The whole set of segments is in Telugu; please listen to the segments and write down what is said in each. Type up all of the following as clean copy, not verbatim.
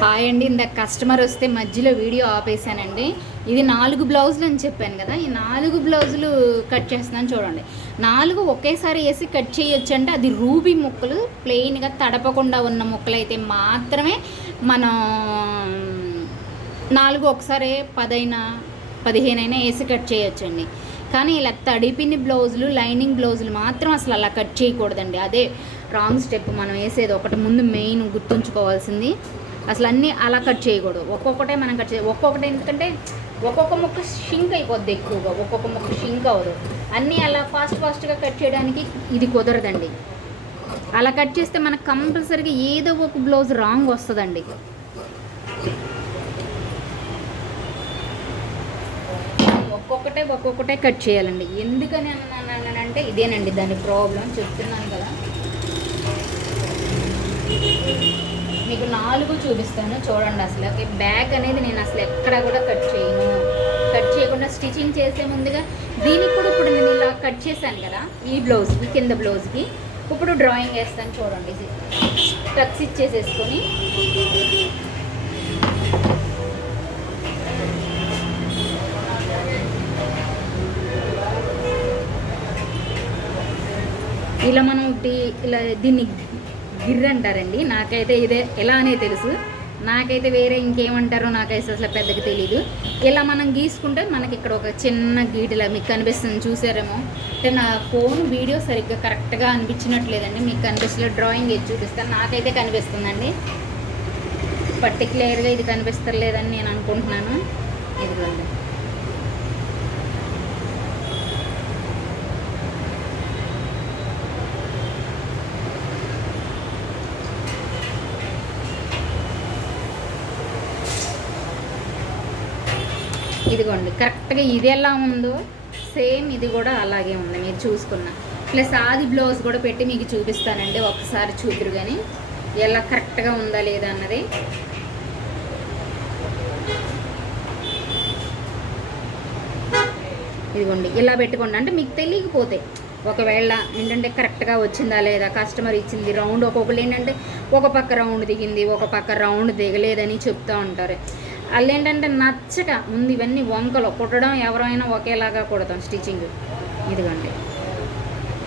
హాయ్ అండి. ఇందాక కస్టమర్ వస్తే మధ్యలో వీడియో ఆపేసానండి. ఇది 4 బ్లౌజులు అని చెప్పాను కదా, ఈ 4 బ్లౌజులు కట్ చేస్తున్నాను చూడండి. 4 ఒకేసారి వేసి కట్ చేయొచ్చు అంటే అది రూబీ ముక్కలు ప్లెయిన్గా తడపకుండా ఉన్న ముక్కలు అయితే మాత్రమే మనం 4 ఒకసారి 10 అయినా 15 అయినా వేసి కట్ చేయొచ్చండి. కానీ ఇలా తడిపిన బ్లౌజులు లైనింగ్ బ్లౌజులు మాత్రం అసలు అలా కట్ చేయకూడదండి. అదే రాంగ్ స్టెప్. మనం వేసేది ఒకటి ముందు మెయిన్ గుర్తుంచుకోవాల్సింది. అసలు అన్నీ అలా కట్ చేయకూడదు. ఒక్కొక్కటే మనం కట్ చేయాలి. ఒక్కొక్కటి ఎందుకంటే ఒక్కొక్క ముక్క షింక్ అయిపోద్ది, ఎక్కువగా ఒక్కొక్క ముక్క షింక్ అవ్వదు. అన్నీ అలా ఫాస్ట్గా కట్ చేయడానికి ఇది కుదరదండి. అలా కట్ చేస్తే మనకు కంపల్సరీగా ఏదో ఒక బ్లౌజ్ రాంగ్ వస్తుందండి. ఒక్కొక్కటే కట్ చేయాలండి. ఎందుకని అన్నానంటే ఇదేనండి దాని ప్రాబ్లం, చెప్తున్నాను కదా. మీకు 4 చూపిస్తాను చూడండి. అసలు బ్యాగ్ అనేది నేను అసలు ఎక్కడ కూడా కట్ చేయకుండా స్టిచ్చింగ్ చేసే ముందుగా దీనికి కూడా ఇప్పుడు నేను ఇలా కట్ చేశాను కదా, ఈ బ్లౌజ్కి కింద బ్లౌజ్కి ఇప్పుడు డ్రాయింగ్ వేస్తాను చూడండి. టక్స్ ఇచ్చేసేసుకొని ఇలా మనం ఇలా దీన్ని గిర్ర అంటారండి. నాకైతే ఇదే ఎలా అనే తెలుసు, నాకైతే వేరే ఇంకేమంటారో నాకైతే అసలు పెద్దగా తెలీదు. ఇలా మనం గీసుకుంటే మనకి ఇక్కడ ఒక చిన్న గీటలా మీకు కనిపిస్తుంది, చూసారేమో. అంటే నా ఫోన్ వీడియో సరిగ్గా కరెక్ట్గా అనిపించినట్లేదండి. మీకు కనిపిస్తలే, డ్రాయింగ్ వేసి చూపిస్తాను. నాకైతే కనిపిస్తుందండి. పర్టికులర్గా ఇది కనిపిస్తలేదని నేను అనుకుంటున్నాను. ఇదిగోండి. ఇదిగోండి, కరెక్ట్గా ఇది ఎలా ఉందో సేమ్ ఇది కూడా అలాగే ఉంది, మీరు చూసుకున్న. ప్లస్ ఆది బ్లౌజ్ కూడా పెట్టి మీకు చూపిస్తానండి, ఒకసారి చూద్దరు కానీ ఎలా కరెక్ట్గా ఉందా లేదా అన్నది. ఇదిగోండి, ఇలా పెట్టుకోండి. అంటే మీకు తెలియకపోతే ఒకవేళ ఏంటంటే కరెక్ట్గా వచ్చిందా లేదా, కస్టమర్ ఇచ్చింది రౌండ్, ఒక్కొక్కరు ఏంటంటే ఒక పక్క రౌండ్ దిగింది ఒక పక్క రౌండ్ దిగలేదని చెప్తూ ఉంటారు. వాళ్ళు ఏంటంటే నచ్చక ముందు ఇవన్నీ వంకలు కుట్టడం ఎవరైనా ఒకేలాగా కుడతాం స్టిచ్చింగ్. ఇదిగోండి,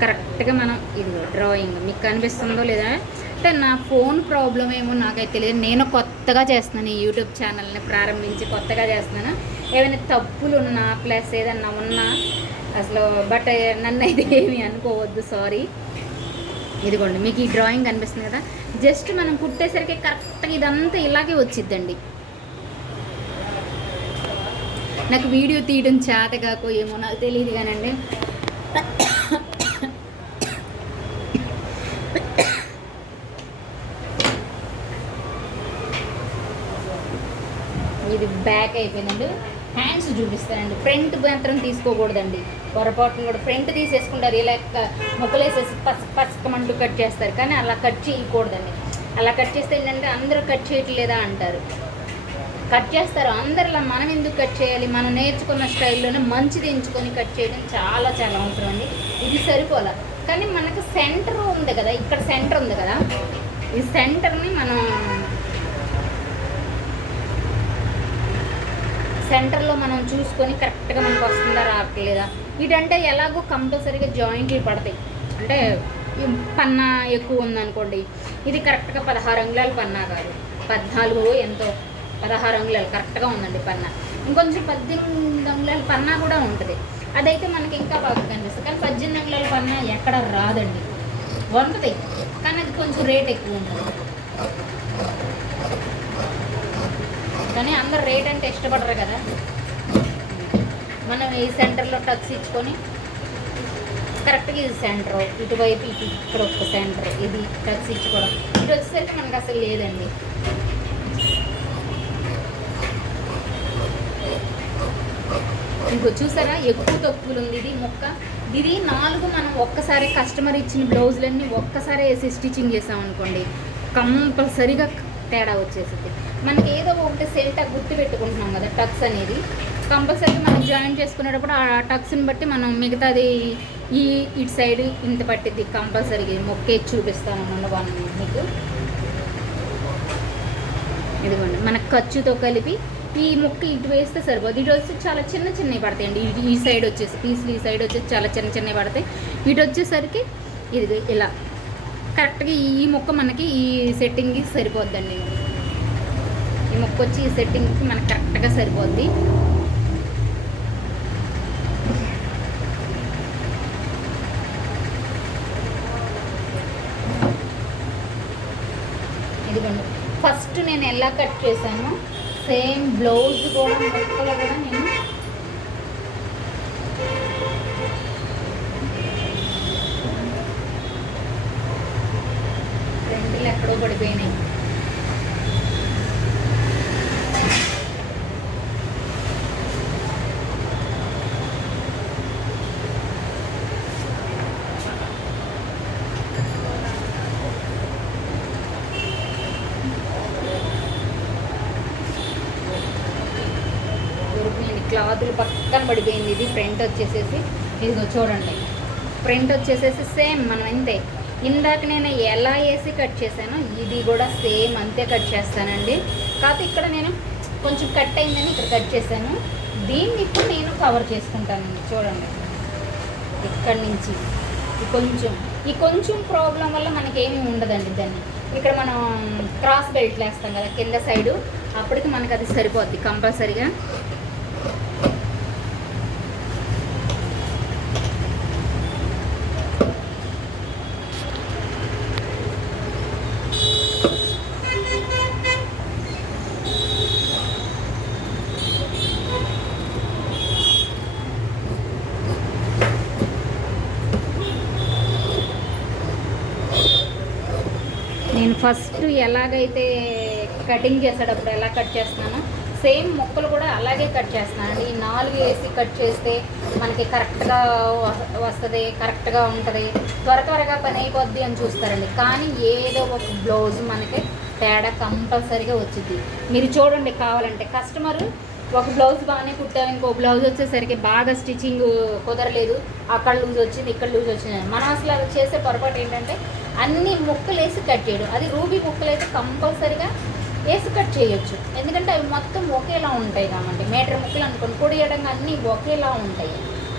కరెక్ట్గా మనం ఇదిగో డ్రాయింగ్ మీకు కనిపిస్తుందో లేదా. అంటే నా ఫోన్ ప్రాబ్లం ఏమో నాకైతే తెలియదు. నేను కొత్తగా చేస్తున్నాను, ఈ యూట్యూబ్ ఛానల్ని ప్రారంభించి కొత్తగా చేస్తున్నాను. ఏమైనా తప్పులు ఉన్నా ప్లస్ ఏదన్నా ఉన్నా అసలు బట్ నన్ను అయితే ఏమీ అనుకోవద్దు, సారీ. ఇదిగోండి, మీకు ఈ డ్రాయింగ్ కనిపిస్తుంది కదా, జస్ట్ మనం కుట్టేసరికి కరెక్ట్గా ఇదంతా ఇలాగే వచ్చిద్దండి. నాకు వీడియో తీయడం చేత కాకో ఏమో నాకు తెలియదు కానండి. ఇది బ్యాక్ అయిపోయిందండి. హ్యాండ్స్ చూపిస్తానండి. ఫ్రంట్ మాత్రం తీసుకోకూడదండి, పొరపాటును కూడా ఫ్రంట్ తీసేసుకుంటారు. ఇలా మొక్కలు వేసేసి పసకమంటూ కట్ చేస్తారు, కానీ అలా కట్ చేయకూడదండి. అలా కట్ చేస్తే ఏంటంటే అందరూ కట్ చేయట్లేదా అంటారు. కట్ చేస్తారు అందరిలా, మనం ఎందుకు కట్ చేయాలి? మనం నేర్చుకున్న స్టైల్లోనే మంచిది ఎంచుకొని కట్ చేయడం చాలా చాలా అవసరం అండి. ఇది సరిపోలా, కానీ మనకు సెంటర్ ఉంది కదా, ఇక్కడ సెంటర్ ఉంది కదా, ఈ సెంటర్ని మనం సెంటర్లో మనం చూసుకొని కరెక్ట్గా మనకు వస్తుందా రావట్లేదా. ఇదంటే ఎలాగో కంపల్సరీగా జాయింట్లు పడతాయి. అంటే పన్నా ఎక్కువ ఉందనుకోండి, ఇది కరెక్ట్గా 16 అంగుళాలు పన్నా కాదు, 14 ఎంతో 16 అంగుళాలు కరెక్ట్గా ఉందండి పన్నా. ఇంకొంచెం 18 అంగుళాల పన్నా కూడా ఉంటుంది, అదైతే మనకి ఇంకా బాగా కనిపిస్తుంది. కానీ 18 అంగుళాల పన్నా ఎక్కడ రాదండి, ఉంటుంది కానీ అది కొంచెం రేట్ ఎక్కువ ఉంటుంది. కానీ అందరు రేట్ అంటే ఇష్టపడరు కదా. మనం ఈ సెంటర్లో టక్స్ ఇచ్చుకొని కరెక్ట్గా ఇది సెంటర్, ఇటువైపు ఇక్కడ ఒక సెంటర్, ఇది టక్స్ ఇచ్చుకోవడం. ఇటు వచ్చేసరికి మనకు అసలు లేదండి. ఇంకో చూసారా ఎక్కువ తక్కువలు ఉంది ఇది మొక్క. ఇది 4 మనం ఒక్కసారి కస్టమర్ ఇచ్చిన బ్లౌజులన్నీ ఒక్కసారి వేసి స్టిచ్చింగ్ చేసామనుకోండి, కంపల్సరీగా తేడా వచ్చేసింది. మనకి ఏదో ఒకటి సెల్టా గుర్తు పెట్టుకుంటున్నాం కదా, టక్స్ అనేది కంపల్సరీగా మనం జాయిన్ చేసుకునేటప్పుడు ఆ టక్స్ని బట్టి మనం మిగతాది ఇటు సైడ్ ఇంత పట్టిద్ది. కంపల్సరీగా మొక్కే చూపిస్తాను మీకు. ఇదిగోండి. మన ఖర్చుతో కలిపి ఈ ముక్క ఇటు వేస్తే సరిపోదు. ఇటు వచ్చి చాలా చిన్న చిన్నవి పడతాయండి. ఈ సైడ్ వచ్చేసి పీసులు ఈ సైడ్ వచ్చేసి చాలా చిన్న చిన్నవి పడతాయి. ఇటు వచ్చేసరికి ఇది ఇలా కరెక్ట్గా ఈ ముక్క మనకి ఈ సెట్టింగ్కి సరిపోద్దండి. ఈ ముక్క వచ్చి ఈ సెట్టింగ్కి మనకు కరెక్ట్గా సరిపోద్ది. ఇదిగోండి ఫస్ట్ నేను ఎలా కట్ చేశాను సేమ్ బ్లౌజ్ కూడా ముక్కలు కూడా నేను రెండులు ఎక్కడో పడిపోయినాయి. క్లాతులు పక్కన పడిపోయింది. ఇది ఫ్రంట్ వచ్చేసేసి ఇదిగో చూడండి, ఫ్రంట్ వచ్చేసేసి సేమ్ మనం అంతే ఇందాక నేను ఎలా వేసి కట్ చేశానో ఇది కూడా సేమ్ అంతే కట్ చేస్తానండి. కాకపోతే ఇక్కడ నేను కొంచెం కట్ అయిందని ఇక్కడ కట్ చేశాను. దీన్ని ఇప్పుడు నేను కవర్ చేసుకుంటానండి. చూడండి ఇక్కడి నుంచి ఈ కొంచెం ప్రాబ్లం వల్ల మనకేమీ ఉండదండి. దాన్ని ఇక్కడ మనం క్రాస్ బెల్ట్లు వేస్తాం కదా కింద సైడు, అప్పటికి మనకు అది సరిపోద్ది కంపల్సరీగా. నేను ఫస్ట్ ఎలాగైతే కటింగ్ చేసేటప్పుడు ఎలా కట్ చేస్తున్నానో సేమ్ ముక్కలు కూడా అలాగే కట్ చేస్తున్నానండి. ఈ 4 వేసి కట్ చేస్తే మనకి కరెక్ట్గా వస్తుంది, కరెక్ట్గా ఉంటుంది, త్వరగా పని అయిపోద్ది అని చూస్తారండి. కానీ ఏదో ఒక బ్లౌజ్ మనకి తేడా కంపల్సరీగా వచ్చింది. మీరు చూడండి కావాలంటే కస్టమరు ఒక బ్లౌజ్ బాగానే కుట్టాము, ఇంకో బ్లౌజ్ వచ్చేసరికి బాగా స్టిచ్చింగ్ కుదరలేదు, అక్కడ లూజ్ వచ్చింది ఇక్కడ లూజ్ వచ్చింది. మనం అసలు అది చేసే పొరపాటు ఏంటంటే అన్ని ముక్కలు వేసి కట్ చేయడం. అది రూబీ ముక్కలు అయితే కంపల్సరీగా వేసి కట్ చేయొచ్చు, ఎందుకంటే అవి మొత్తం ఒకేలా ఉంటాయి కాబట్టి. మీటర్ ముక్కలు అనుకోండి కొడియడంగా అన్నీ ఒకేలా ఉంటాయి.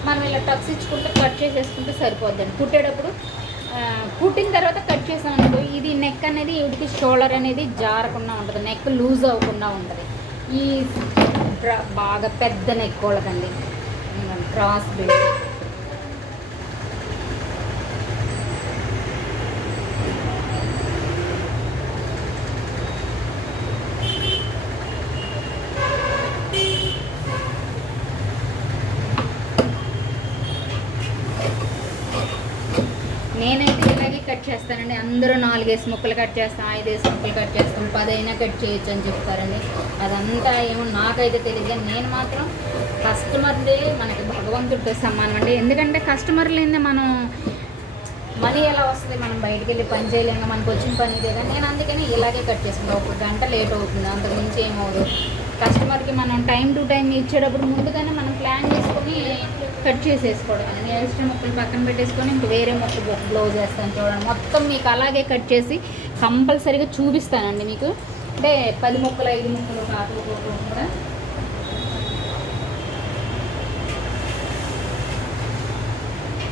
మనం ఇలా టక్స్ ఇచ్చుకుంటే కట్ చేసేసుకుంటే సరిపోద్దండి. కుట్టేటప్పుడు కుట్టిన తర్వాత కట్ చేసాం అనుకో ఇది నెక్ అనేది వీడికి షోల్డర్ అనేది జారకుండా ఉంటుంది, నెక్ లూజ్ అవ్వకుండా ఉంటుంది. ఈ బాగా పెద్ద నెక్ వాళ్ళదండి క్రాస్ బెల్ట్. నేనైతే ఇలాగే కట్ చేస్తానండి. అందరూ 4 వేసి ముక్కలు కట్ చేస్తాం, 5 వేసి ముక్కలు కట్ చేస్తాం, 10 అయినా కట్ చేయొచ్చు అని చెప్తారండి. అదంతా ఏమో నాకైతే తెలియదు. నేను మాత్రం కస్టమర్లే మనకి భగవంతుడితో సమానం అండి. ఎందుకంటే కస్టమర్ లేదే మనం మనీ ఎలా వస్తుంది, మనం బయటికి వెళ్ళి పని చేయలేము, మనకు వచ్చిన పని ఇదే. నేను అందుకని ఇలాగే కట్ చేసుకుంటాను. 1 గంట లేట్ అవుతుంది, అంతకుమించి ఏమవుదు. కస్టమర్కి మనం టైం టు టైం ఇచ్చేటప్పుడు ముందుగానే మనం ప్లాన్ చేసుకొని కట్ చేసేసుకోవడం. నేను ఎక్స్ట్రా ముక్కలు పక్కన పెట్టేసుకొని ఇంక వేరే ముక్క బ్లౌజ్ వేస్తాను. చూడండి మొత్తం మీకు అలాగే కట్ చేసి కంపల్సరీగా చూపిస్తానండి మీకు. అంటే 10 ముక్కలు 5 ముక్కలు కాకుండా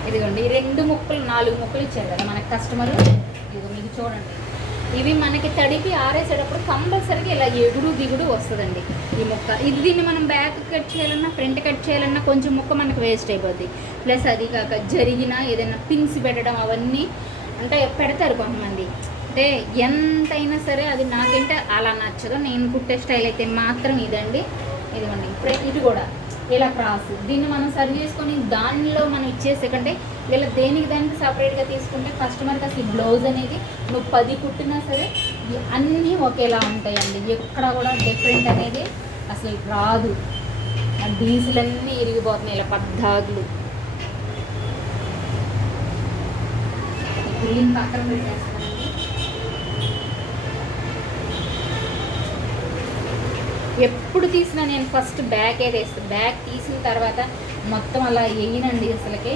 ఇదిగోండి ఈ 2 ముక్కలు 4 ముక్కలు ఇచ్చారు కదా మనకి కస్టమరు. ఇదిగో మీకు చూడండి ఇవి మనకి తడిపి ఆరేసేటప్పుడు కంపల్సరీగా ఇలా ఎగుడు దిగుడు వస్తుందండి ఈ ముక్క. దీన్ని మనం బ్యాక్ కట్ చేయాలన్నా ఫ్రంట్ కట్ చేయాలన్నా కొంచెం ముక్క మనకు వేస్ట్ అయిపోద్ది. ప్లస్ అది కాక జరిగిన ఏదైనా పిన్స్ పెట్టడం అవన్నీ అంటే పెడతారు కొంతమంది. అంటే ఎంతైనా సరే అది నాకంటే అలా నచ్చదు. నేను కుట్టే స్టైల్ అయితే మాత్రం ఇదండి. ఇదిగోండి ఇది కూడా ఇలా క్రాస్, దీన్ని మనం సర్వ్ చేసుకొని దానిలో మనం ఇచ్చేసేకంటే ఇలా దేనికి దానికి సపరేట్గా తీసుకుంటే కస్టమర్కి అసలు బ్లౌజ్ అనేది నువ్వు 10 కుట్టినా సరే అన్నీ ఒకేలా ఉంటాయండి. ఎక్కడ కూడా డిఫరెంట్ అనేది అసలు రాదు. డీజిలన్నీ ఇరిగిపోతున్నాయి ఇలా పద్దాగులు. బిల్లింగ్ పక్కన పెట్టేస్తానండి. ఎప్పుడు తీసినా నేను ఫస్ట్ బ్యాక్ ఏది వేస్తాను. బ్యాక్ తీసిన తర్వాత మొత్తం అలా వేయనండి అసలుకి.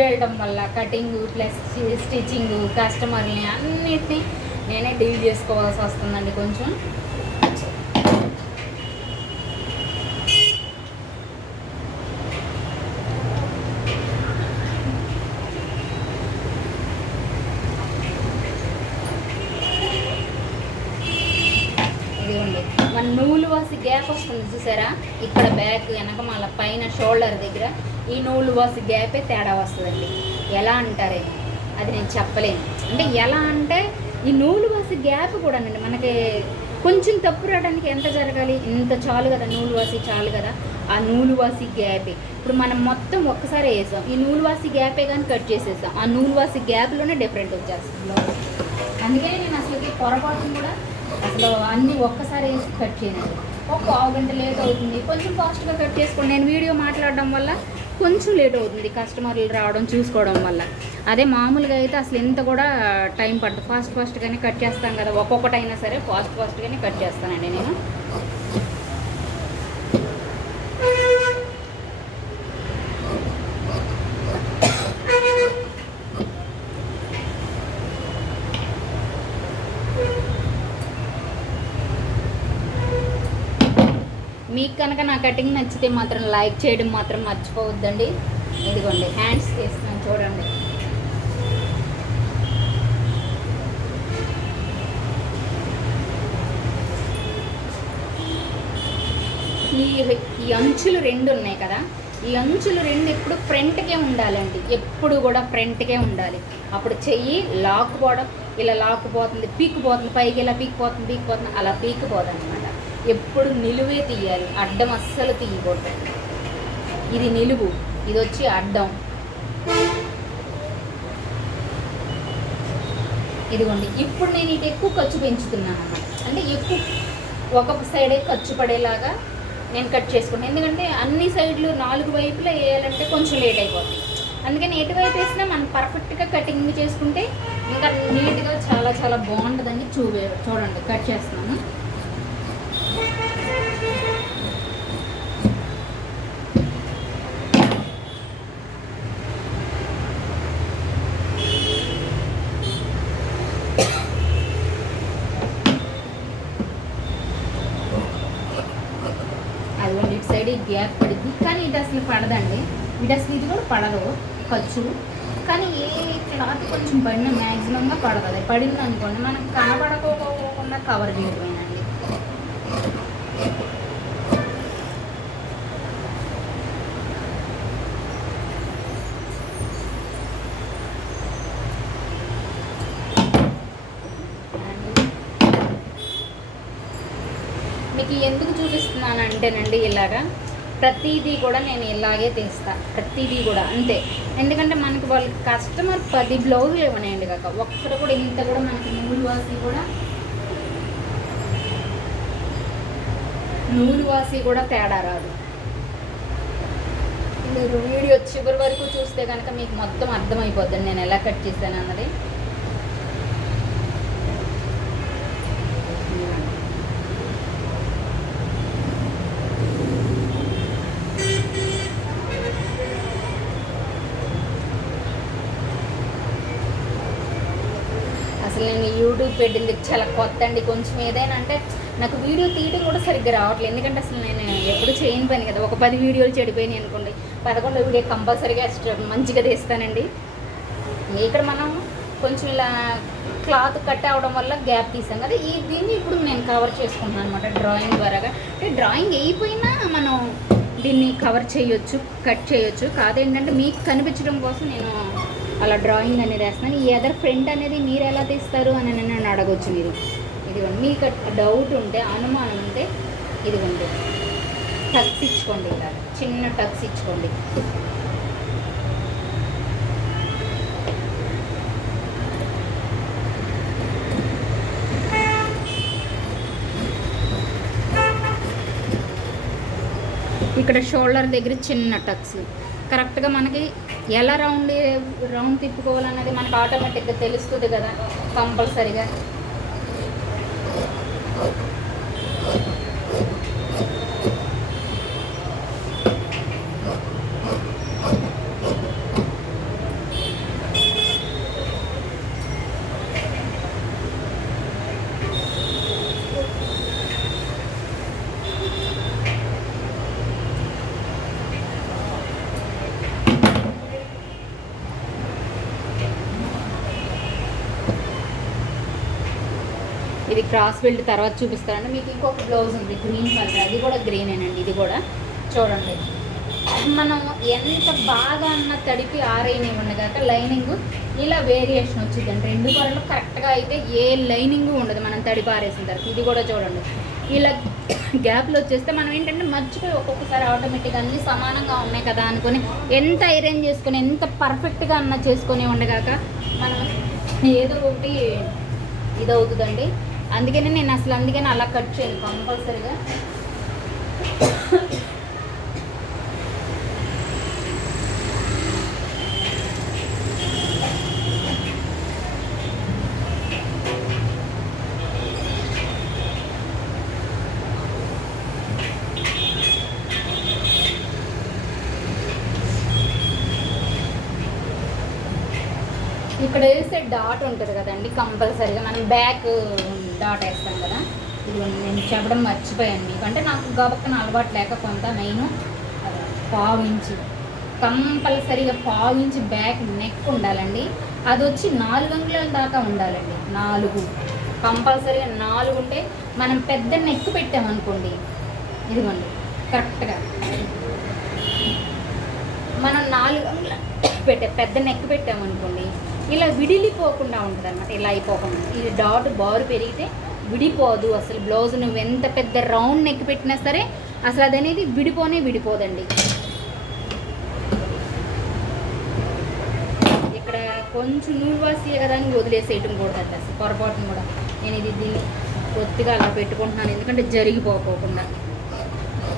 ఊరేయడం వల్ల కటింగ్ ప్లస్ స్టిచ్చింగ్ కస్టమర్ని అన్నిటినీ నేనే డీల్ చేసుకోవాల్సి వస్తుందండి కొంచెం. మన నూలు వాసి గ్యాప్ వస్తుంది చూసారా, ఇక్కడ బ్యాక్ వెనక మళ్ళీ పైన షోల్డర్ దగ్గర ఈ నూలు వాసి గ్యాపే తేడా వస్తుందండి. ఎలా అంటారే అది నేను చెప్పలేను. అంటే ఎలా అంటే ఈ నూలు వాసి గ్యాప్ కూడానండి మనకి కొంచెం తప్పు రావడానికి ఎంత జరగాలి, ఇంత చాలు కదా, నూలు వాసి చాలు కదా. ఆ నూలు వాసి గ్యాపే ఇప్పుడు మనం మొత్తం ఒక్కసారి వేసాం, ఈ నూలు వాసి గ్యాపే కానీ కట్ చేసేస్తాం, ఆ నూలు వాసి గ్యాప్లోనే డిఫరెంట్ వచ్చేస్తుంది. అందుకని నేను అసలు పొరపాటును కూడా అసలు అన్నీ ఒక్కసారి వేసి కట్ చేయనండి. ఒక పావు గంట లేట్ అవుతుంది, కొంచెం ఫాస్ట్గా కట్ చేసుకోండి. నేను వీడియో మాట్లాడడం వల్ల కొంచెం లేట్ అవుతుంది కస్టమర్లు రావడం చూసుకోవడం వల్ల. అదే మామూలుగా అయితే అసలు ఎంత కూడా టైం పడుతుంది, ఫాస్ట్గానే కట్ చేస్తాం కదా. ఒక్కొక్కటైనా సరే ఫాస్ట్గానే కట్ చేస్తానండి నేను. మీకు కనుక నా కటింగ్ నచ్చితే మాత్రం లైక్ చేయడం మాత్రం మర్చిపోవద్దండి. ఇదిగోండి హ్యాండ్స్ చేస్తున్నాను చూడండి. ఈ అంచులు రెండు ఉన్నాయి కదా, ఈ అంచులు రెండు ఎప్పుడు ఫ్రంట్కే ఉండాలండి, ఎప్పుడు కూడా ఫ్రంట్కే ఉండాలి. అప్పుడు చెయ్యి లాక్కుపోవడం ఇలా లాక్కుపోతుంది, పీక్కుపోతుంది, పైకి ఇలా పీక్కుపోతుంది అలా పీక్కుపోతుంది అనమాట. ఎప్పుడు నిలువే తీయాలి, అడ్డం అస్సలు తీయకూడదు. ఇది నిలువు, ఇది వచ్చి అడ్డం. ఇదిగోండి ఇప్పుడు నేను ఇది ఎక్కువ ఖర్చు పెంచుతున్నాను అన్నమాట. అంటే ఎక్కువ ఒక సైడే ఖర్చు పడేలాగా నేను కట్ చేసుకున్నాను. ఎందుకంటే అన్ని సైడ్లు 4 వైపులా వేయాలంటే కొంచెం లేట్ అయిపోతుంది. అందుకని ఎటువైపు వేసినా మనం పర్ఫెక్ట్గా కటింగ్ చేసుకుంటే ఇంకా నీట్గా చాలా చాలా బాగుంటుందని చూడండి కట్ చేస్తున్నాను. అదిగోండి ఇటు సైడ్ గ్యాప్ పడింది, కానీ ఇటు అసలు పడదండి. ఇటు అసలు ఇది కూడా పడదు ఖర్చు, కానీ ఏ క్లాత్ కొంచెం పడిన మ్యాక్సిమంగా పడుతుంది. పడింది అనుకోండి మనకు కనపడకోకుండా కవర్ చేయడమేనండి. మీకు ఎందుకు చూపిస్తున్నాను అంటేనండి, ఇలాగా ప్రతిదీ కూడా నేను ఇలాగే తీస్తా, ప్రతిదీ కూడా అంతే. ఎందుకంటే మనకి వాళ్ళు కస్టమర్ 10 బ్లౌజులు ఇవ్వనండి కాక ఒక్కరు కూడా ఇంత కూడా మనకి నూలు వాసి కూడా తేడా రాదు. మీరు వీడియో చివరి వరకు చూస్తే కనుక మీకు మొత్తం అర్థమైపోద్ది నేను ఎలా కట్ చేశాను అన్నది. అసలు నేను యూట్యూబ్ పెట్టింది చాలా కొత్త అండి. కొంచెం ఏదైనా అంటే నాకు వీడియో తీయడం కూడా సరిగ్గా రావట్లేదు. ఎందుకంటే అసలు నేను ఎప్పుడు చేయని పని కదా. ఒక 10 వీడియోలు చెడిపోయినాయి అనుకోండి, 11వ వీడియో కంపల్సరీగా మంచిగా తీస్తానండి. ఇక్కడ మనం కొంచెం ఇలా క్లాత్ కట్ అవ్వడం వల్ల గ్యాప్ తీసాం కదా, దీన్ని ఇప్పుడు నేను కవర్ చేసుకుంటున్నాను అనమాట డ్రాయింగ్ ద్వారాగా. అంటే డ్రాయింగ్ అయిపోయినా మనం దీన్ని కవర్ చేయొచ్చు, కట్ చేయొచ్చు. కాదేంటంటే మీకు కనిపించడం కోసం నేను అలా డ్రాయింగ్ అనేది వేస్తున్నాను. ఈ అదర్ ఫ్రంట్ అనేది మీరు ఎలా తీస్తారు అని నన్ను అడగొచ్చు మీరు. ఇదిగోండి మీకు డౌట్ ఉంటే, అనుమానం ఉంటే ఇదిగోండి టక్స్ ఇచ్చుకోండి, ఇలా చిన్న టక్స్ ఇచ్చుకోండి. ఇక్కడ షోల్డర్ దగ్గర చిన్న టక్స్ కరెక్ట్గా మనకి ఎలా రౌండ్ తిప్పుకోవాలన్నది మనకు ఆటోమేటిక్గా తెలుస్తుంది కదా కంపల్సరీగా. క్రాస్ బెల్ట్ తర్వాత చూపిస్తారండి. మీకు ఇంకొక బ్లౌజ్ ఉంది గ్రీన్ కలర్, అది కూడా గ్రీనేనండి. ఇది కూడా చూడండి, మనం ఎంత బాగా అన్న తడిపి ఆరేయనివ్వండి కాక లైనింగ్ ఇలా వేరియేషన్ వచ్చిందండి. 2 పొరలు కరెక్ట్గా అయితే ఏ లైనింగ్ ఉండదు మనం తడిపి ఆరేసిన తర్వాత. ఇది కూడా చూడండి, ఇలా గ్యాప్లు వచ్చేస్తే మనం ఏంటంటే మర్చిపోయి ఒక్కొక్కసారి ఆటోమేటిక్గా అన్నీ సమానంగా ఉన్నాయి కదా అనుకొని ఎంత ఐరన్ చేసుకొని ఎంత పర్ఫెక్ట్గా అన్న చేసుకొని ఉండగాక మనం ఏదో ఒకటి ఇది అవుతుందండి. అందుకని నేను అందుకని అలా కట్ చేయను కంపల్సరీగా. ఇక్కడ వేస్తే డాట్ ఉంటుంది కదండి, కంపల్సరీగా మనం బ్యాక్ డాట్ వేస్తాం కదా. ఇది నేను చెప్పడం మర్చిపోయాను మీకు, అంటే నాకు గబక్కన అలవాటు లేక కొంత మెయిన్ పావించి కంపల్సరీగా పావించి బ్యాక్ నెక్ ఉండాలండి. అది వచ్చి 4 అంగుళాల దాకా ఉండాలండి. 4 కంపల్సరీగా 4 ఉంటే మనం పెద్ద నెక్ పెట్టామనుకోండి, ఇదిగోండి కరెక్ట్గా మనం 4 అంగుళాలు పెద్ద నెక్ పెట్టామనుకోండి ఇలా విడిలిపోకుండా ఉంటుంది అన్నమాట. ఇలా అయిపోకుండా ఇది డాట్ బారు పెరిగితే విడిపోదు అసలు. బ్లౌజ్ నువ్వు ఎంత పెద్ద రౌండ్ నెక్ పెట్టినా సరే అసలు అది అనేది విడిపోదండి. ఇక్కడ కొంచెం నూనె వాసి కదా అని వదిలేసేయటం కూడా అసలు పొరపాటును కూడా. నేను దీన్ని కొద్దిగా అలా పెట్టుకుంటున్నాను ఎందుకంటే జరిగిపోకుండా.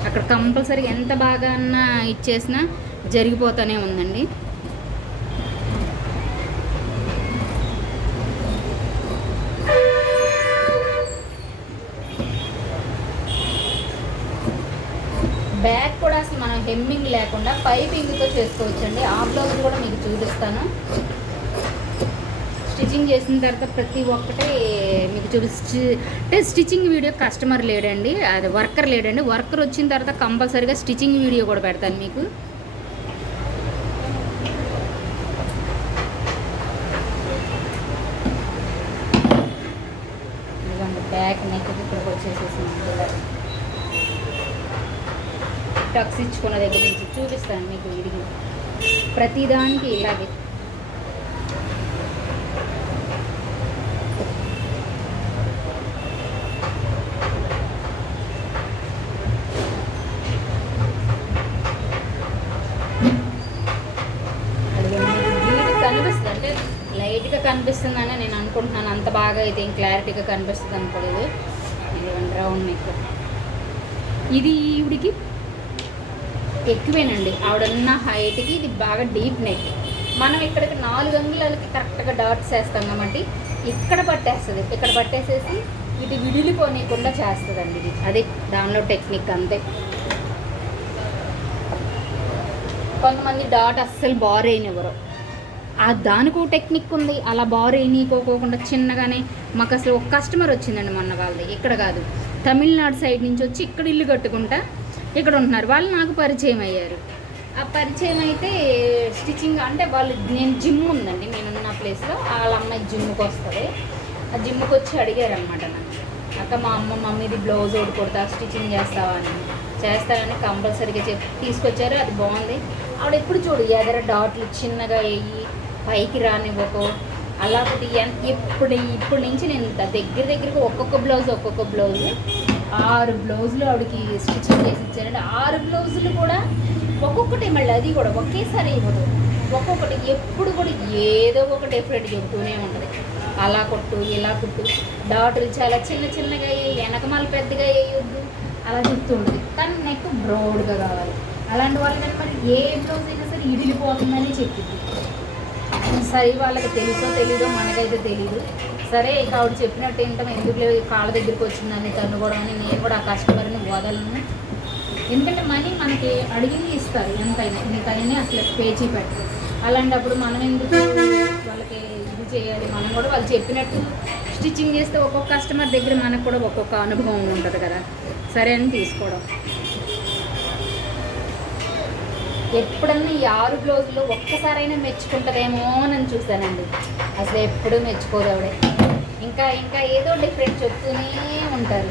అక్కడ కంపల్సరీ ఎంత బాగా అన్నా ఇచ్చేసినా జరిగిపోతూనే ఉందండి. బ్యాక్ కూడా అసలు మనం హెమ్మింగ్ లేకుండా పైపింగ్తో చేసుకోవచ్చండి. ఆ బ్లౌజ్ కూడా మీకు చూపిస్తాను. స్టిచ్చింగ్ చేసిన తర్వాత ప్రతి ఒక్కటి మీకు అంటే స్టిచ్చింగ్ వీడియో కస్టమర్ లేడండి, అది వర్కర్ లేడండి. వర్కర్ వచ్చిన తర్వాత కంపల్సరీగా స్టిచ్చింగ్ వీడియో కూడా పెడతాను మీకు. బ్యాక్ నెక్ ఇక్కడికి వచ్చేసేసింది. టక్స్ ఇచ్చుకున్న దగ్గర నుంచి చూపిస్తాను మీకు విడిగి ప్రతిదానికి ఇలాగే. కనిపిస్తుంది అంటే లైట్గా కనిపిస్తుందని నేను అనుకుంటున్నాను. అంత బాగా అయితే ఏం క్లారిటీగా కనిపిస్తుంది అనుకోలేదు. ఇది రౌండ్ నెక్. ఇది ఈవిడికి ఎక్కువేనండి, ఆవిడన్న హైట్కి ఇది బాగా డీప్ నెక్. మనం ఇక్కడికి 4 అంగుళాలకి కరెక్ట్గా డాట్స్ వేస్తాం కాబట్టి ఇక్కడ పట్టేస్తుంది. ఇక్కడ పట్టేసేసి ఇది విడిలిపోనీయకుండా చేస్తుందండి. ఇది అదే దానిలో టెక్నిక్ అంతే. కొంతమంది డాట్ అస్సలు బార్ వేయనివ్వరు, దానికి ఒక టెక్నిక్ ఉంది. అలా బార్ వేయనీకోకుండా చిన్నగానే మాకు అసలు ఒక కస్టమర్ వచ్చిందండి మొన్న, వాళ్ళది ఇక్కడ కాదు తమిళనాడు సైడ్ నుంచి వచ్చి ఇక్కడ ఇల్లు కట్టుకుంటా ఇక్కడ ఉంటున్నారు. వాళ్ళు నాకు పరిచయం అయ్యారు. ఆ పరిచయం అయితే స్టిచ్చింగ్ అంటే వాళ్ళు, నేను జిమ్ ఉందండి నేనున్న ప్లేస్లో, వాళ్ళ అమ్మాయి జిమ్కి వస్తుంది. ఆ జిమ్కి వచ్చి అడిగారు అనమాట నన్ను, అక్క మా మమ్మీది బ్లౌజ్ ఒకటి కుడతా స్టిచ్చింగ్ చేస్తావా అని. చేస్తారని కంపల్సరీగా చెప్పి తీసుకొచ్చారు. అది బాగుంది. ఆవిడ ఎప్పుడు చూడు ఎదర డాట్లు చిన్నగా వేయి పైకి రానివ్వకో అలా ఒకటి. ఇప్పుడు నుంచి నేను దగ్గరికి ఒక్కొక్క బ్లౌజ్ 6 బ్లౌజులు ఆవిడకి స్టిచ్చింగ్ చేసి ఇచ్చారంటే 6 బ్లౌజులు కూడా ఒక్కొక్కటి మళ్ళీ అది కూడా ఒకేసారి ఇవ్వదు. ఒక్కొక్కటి ఎప్పుడు కూడా ఏదో ఒకటి ఎఫరెంట్ చెబుతూనే ఉంటుంది. అలా కొట్టు ఇలా కుట్టు, డాటులు చాలా చిన్నగా వెనకమాల పెద్దగా వేయొద్దు అలా చెప్తూ ఉంటుంది. కానీ నెక్ బ్రోడ్గా కావాలి. అలాంటి వాళ్ళకి మరి ఏ బ్లౌజ్ అయినా సరే ఇడిలిపోతుందని చెప్పింది. సరే వాళ్ళకి తెలుసో తెలీదో మనకైతే తెలీదు. సరే ఇక ఆవిడ చెప్పినట్టు ఏంటో ఎందుకు లేదు కాళ్ళ దగ్గరికి వచ్చిందని తను కూడా అని నేను కూడా ఆ కస్టమర్ని వదలను. ఎందుకంటే మనీ మనకి అడిగింది ఇస్తారు, ఎంతైనా అసలు పేచీ పెట్టరు. అలాంటప్పుడు మనం ఎందుకు వాళ్ళకి ఇది చేయాలి? మనం కూడా వాళ్ళు చెప్పినట్టు స్టిచ్చింగ్ చేస్తే ఒక్కొక్క కస్టమర్ దగ్గర మనకు కూడా ఒక్కొక్క అనుభవం ఉంటుంది కదా. సరే అని తీసుకోవడం. ఎప్పుడన్నా ఈ 6 బ్లౌజులు ఒక్కసారైనా మెచ్చుకుంటుందేమో అని చూశానండి. అసలు ఎప్పుడూ మెచ్చుకోదు ఆవిడే. ఇంకా ఇంకా ఏదో డిఫరెంట్ చెప్తూనే ఉంటారు.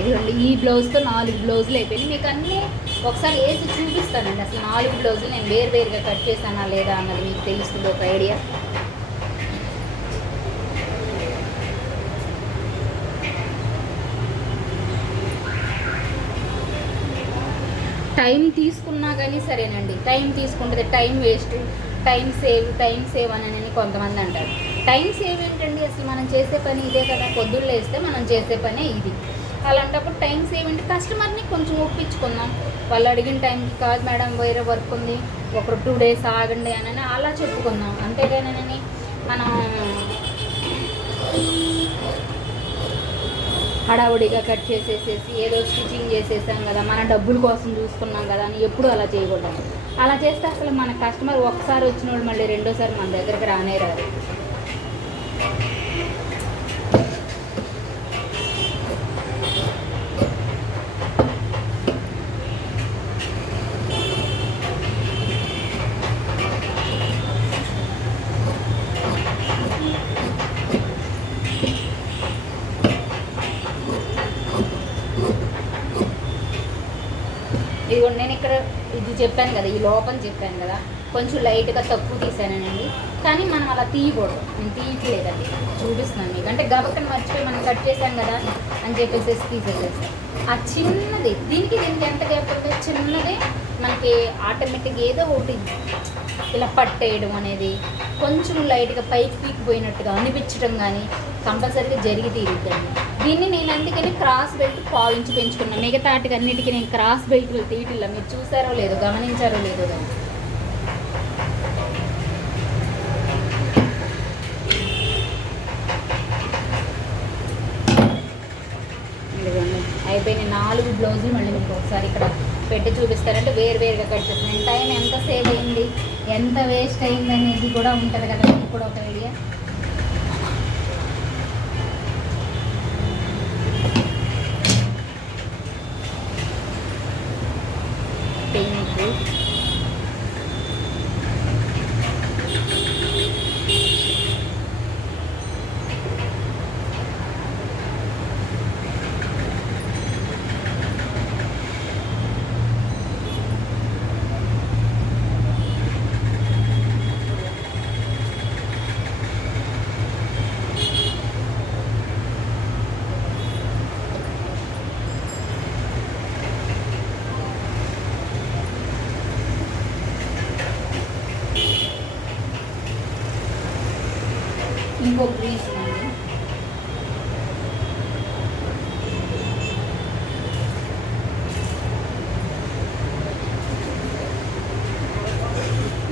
ఇదిగోండి ఈ బ్లౌజ్తో 4 బ్లౌజులు అయిపోయినాయి. మీకు అన్నీ ఒకసారి వేసి చూపిస్తానండి. అసలు 4 బ్లౌజులు నేను వేరుగా కట్ చేశానా లేదా అన్నది మీకు తెలుస్తుంది ఒక ఐడియా. టైం తీసుకున్నా కానీ సరేనండి, టైం తీసుకుంటుంది టైం వేస్ట్, టైం సేవ్ అని కొంతమంది అంటారు. టైం సేవ్ ఏంటండి, అసలు మనం చేసే పని ఇదే కదా, పొద్దున్న లేస్తే మనం చేసే పనే ఇది. అలాంటప్పుడు టైం సేవ్ అంటే కస్టమర్ని కొంచెం ఒప్పించుకుందాం. వాళ్ళు అడిగిన టైంకి కాదు మేడం వేరే వర్క్ ఉంది, ఒక 2 days ఆగండి అని అలా చెప్పుకుందాం. అంతేగానని మనం హడావుడిగా కట్ చేసేసేసి ఏదో స్టిచ్చింగ్ చేసేసాం కదా, మన డబ్బుల కోసం చూసుకున్నాం కదా అని ఎప్పుడు అలా చేయకూడదు. అలా చేస్తే అసలు మన కస్టమర్ ఒకసారి వచ్చిన వాళ్ళు మళ్ళీ రెండోసారి మన దగ్గరికి రానే రాదు. ఇదిగోండి నేను ఇక్కడ ఇది చెప్పాను కదా, ఈ లోపల చెప్పాను కదా, కొంచెం లైట్గా తక్కువ తీసానండి. కానీ మనం అలా తీయకూడదు, నేను తీయట్లేదు, అది చూపిస్తున్నాను మీకు. అంటే గబక్కని మర్చిపోయి మనం కట్ చేసాం కదా అని చెప్పేసి తీసేసేస్తాం. ఆ చిన్నది దీనికి ఎంత గ్యాప్ ఉందో చిన్నదే మనకి ఆటోమేటిక్గా ఏదో ఒకటి ఇలా పట్టేయడం అనేది, కొంచెం లైట్గా పైకి పీకిపోయినట్టుగా అనిపించడం కానీ కంపల్సరీగా జరిగి తీరుద్దండి. దీన్ని నేను అందుకని క్రాస్ బెల్ట్ పావించి పెంచుకున్నాను. మిగతా అన్నిటికీ నేను క్రాస్ బెల్ట్లు తీయటిల్లా, మీరు చూసారో లేదో గమనించారో లేదో కానీ. అయిపోయిన 4 బ్లౌజులు మళ్ళీ మీకు ఒకసారి ఇక్కడ పెట్టి చూపిస్తారంటే వేరుగా కట్ చేస్తాను. టైం ఎంత సేవ్ అయింది, ఎంత వేస్ట్ అయింది అనేది కూడా ఉంటుంది కదా మీకు కూడా ఒక ఐడియా. ఇంకో పీస్ అండి,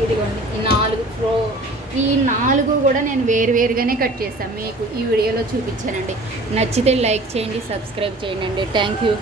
ఇదిగోండి ఈ 4 కూడా నేను వేరుగానే కట్ చేస్తాను. మీకు ఈ వీడియోలో చూపించానండి. నచ్చితే లైక్ చేయండి, సబ్స్క్రైబ్ చేయండి అండి. Thank you.